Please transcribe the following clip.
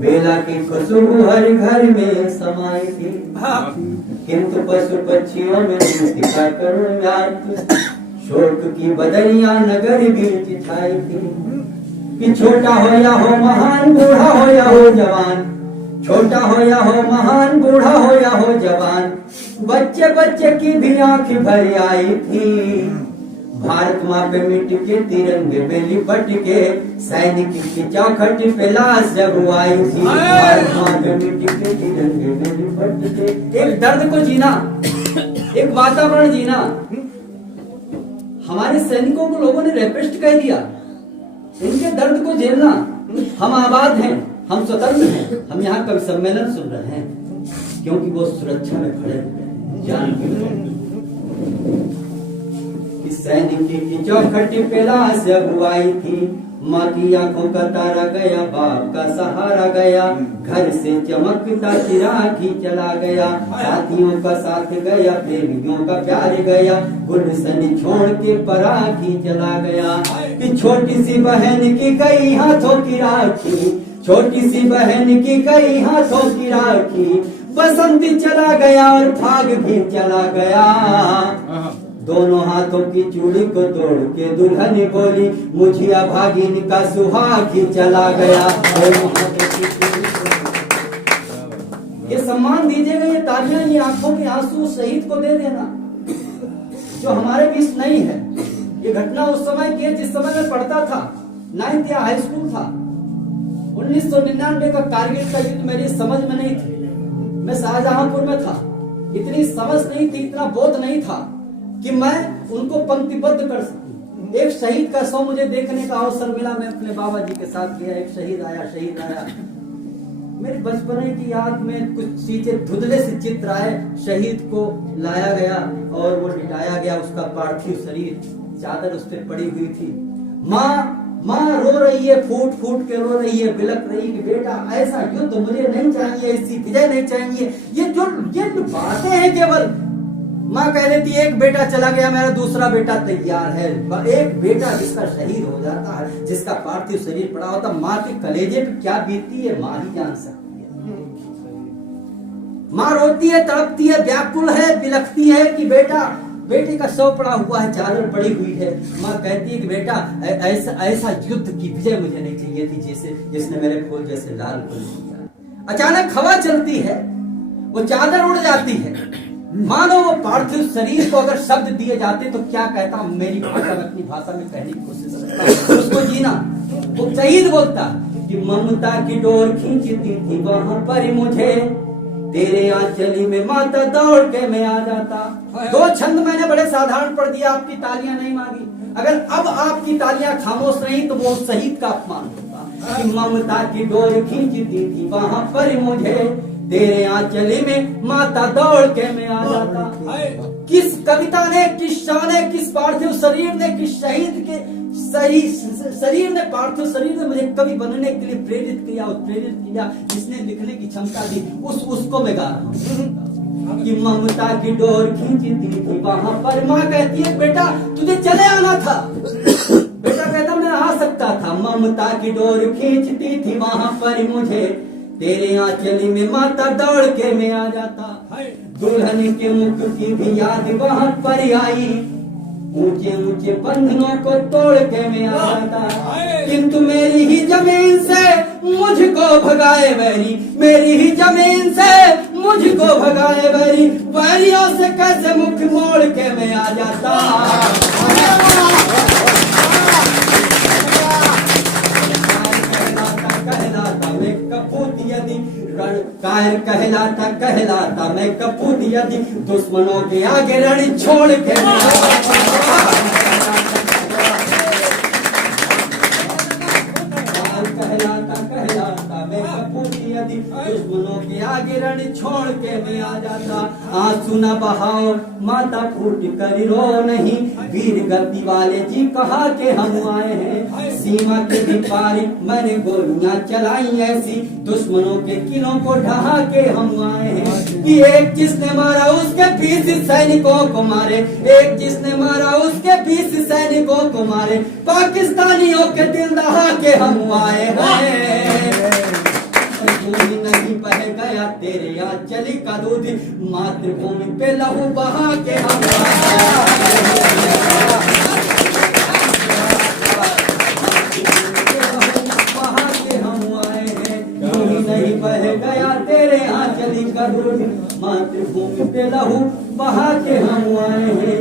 बेला की खुशबू हर घर में समाई थी, किंतु पशु पक्षियों में दिखा करूं याद। शोक की बदरिया नगर बीच छाई थी, कि छोटा हो या हो महान, बूढ़ा हो या हो जवान, छोटा हो या हो महान, बूढ़ा हो या हो जवान, बच्चे बच्चे की भी आंख भर आई थी। भारत माँ पे मिट के तिरंगे पे लिपट के सैनिक की चौखट पे लाश जब आई थी। भारत माँ पे मिट के तिरंगे पे लिपट के एक दर्द को जीना, एक वातावरण जीना। हमारे सैनिकों को लोगों ने रेपिस्ट कह दिया, इनके दर्द को झेलना। हम आबाद हैं, हम स्वतंत्र हैं, हम यहाँ कवि सम्मेलन सुन रहे हैं क्योंकि वो सुरक्षा में खड़े हुए हैं, जान के। सैनिक की चौखट पे लाश जब आई थी, माँ की आंखों का तारा गया, बाप का सहारा गया, घर से चमकता चिराग ही चला गया, साथियों का साथ गया, प्रेमियों का प्यार गया, गुलशन छोड़ के पराग ही चला गया। कि छोटी सी बहन की गई हाथों की राखी, छोटी सी बहन की गई हाथों की राखी, बसंत चला गया और फाग भी चला गया। दोनों हाथों की चूड़ी को तोड़ के दुल्हन बोली, मुझे अभागिन का सुहाग ही चला गया। ये सम्मान दीजिएगा, ये तालियां, ये आंखों के आंसू शहीद को दे देना जो हमारे बीच नहीं है। ये घटना उस समय की है जिस समय मैं पढ़ता था, 9th या हाई स्कूल था। 1999 का कारगिल का युद्ध मेरी समझ में नहीं थी। मैं शाहजहांपुर में था, इतनी समझ नहीं थी, इतना बोध नहीं था कि मैं उनको पंक्तिबद्ध कर सकूं। एक शहीद का शव मुझे देखने का अवसर मिला, मैं अपने बाबा जी के साथ गया, एक शहीद आया। मेरे बचपने की याद में कुछ चीजें, धुंधले से चित्र आए, शहीद को लाया गया और वो लिटाया गया, उसका पार्थिव शरीर, चादर उस पर पड़ी हुई थी। माँ रो रही है, फूट फूट के रो रही है, बिलक रही कि बेटा ऐसा युद्ध मुझे नहीं चाहिए, ऐसी विजय नहीं चाहिए। ये बातें हैं केवल। माँ कह देती है एक बेटा चला गया, मेरा दूसरा बेटा तैयार है। एक बेटा जिसका शहीद हो जाता है, जिसका पार्थिव शरीर पड़ा होता, माँ के कलेजे पे क्या बीतती है माँ ही जान सकती है। माँ रोती है, तड़पती है, व्याकुल है, बिलखती है कि बेटे का शव पड़ा हुआ है, चादर पड़ी हुई है। माँ कहती है कि बेटा ऐसा युद्ध की विजय मुझे नहीं चाहिए थी जिसने मेरे फूल जैसे लाल फूल किया। अचानक हवा चलती है, वो चादर उड़ जाती है। मानो वो पार्थिव शरीर को अगर शब्द दिए जाते तो क्या कहता, मेरी भाषा में, अपनी भाषा में कहने की कोशिश करता, उसको जीना। वो शहीद बोलता कि ममता की डोर खींचती थी वहां पर मुझे, तेरे आंचली में माता दौड़ के मैं आ जाता। 2 छंद मैंने बड़े साधारण पढ़ दिया, आपकी तालियां नहीं मांगी। अगर अब आपकी तालियां खामोश रही तो वो शहीद का अपमान होता। कि ममता की डोर खींचती थी वहां पर मुझे, तेरे आंचली में माता दौड़ के मैं आ जाता। किस कविता ने, किस शाह ने, किस पार्थिव शरीर ने, किस शहीद के शरीर ने, पार्थिव शरीर ने मुझे कवि बनने के लिए प्रेरित किया, जिसने लिखने की क्षमता दी, उसको मैं गा रहा हूँ। कि ममता की डोर खींचती थी वहां पर, माँ कहती है बेटा तुझे चले आना था। बेटा कहता मैं आ सकता था। ममता की डोर खींचती थी वहां पर मुझे, तेरे आंचली में माता दौड़ के मैं आ जाता। दुल्हन के मुख की भी याद वहां पर आई, ऊंचे ऊंचे बंधनों को तोड़ के मैं आ जाता। किंतु मेरी ही जमीन से मुझको भगाए बैरी, मेरी ही जमीन से मुझको भगाए बैरी, बैरियों से कैसे मुख मोड़ के मैं आ जाता। कायर कहलाता मैं कपूत यदि, दुश्मनों के आगे रण छोड़ के कहलाता मैं कपूत यदि, दुश्मनों के आगे रण छोड़ के मैं आ जाता। आंसू न बहाओ माता फूट कर रो नहीं, वीर गति वाले जी कहा के हम आए हैं। सीमा के भी पारी मैंने गोलियां चलाई ऐसी, दुश्मनों के किलों को ढहा के हम आए हैं। कि एक जिसने मारा उसके 20 सैनिकों को मारे, एक जिसने मारा उसके 20 सैनिकों को मारे, पाकिस्तानियों के दिल दहा के हम आए हैं। बह गया तेरे आंचल का दूध, मातृभूमि पे लहू बहा के हम नहीं बह गया तेरे आंचल का दूध, मातृभूमि पे लहू बहा के हम आए हैं।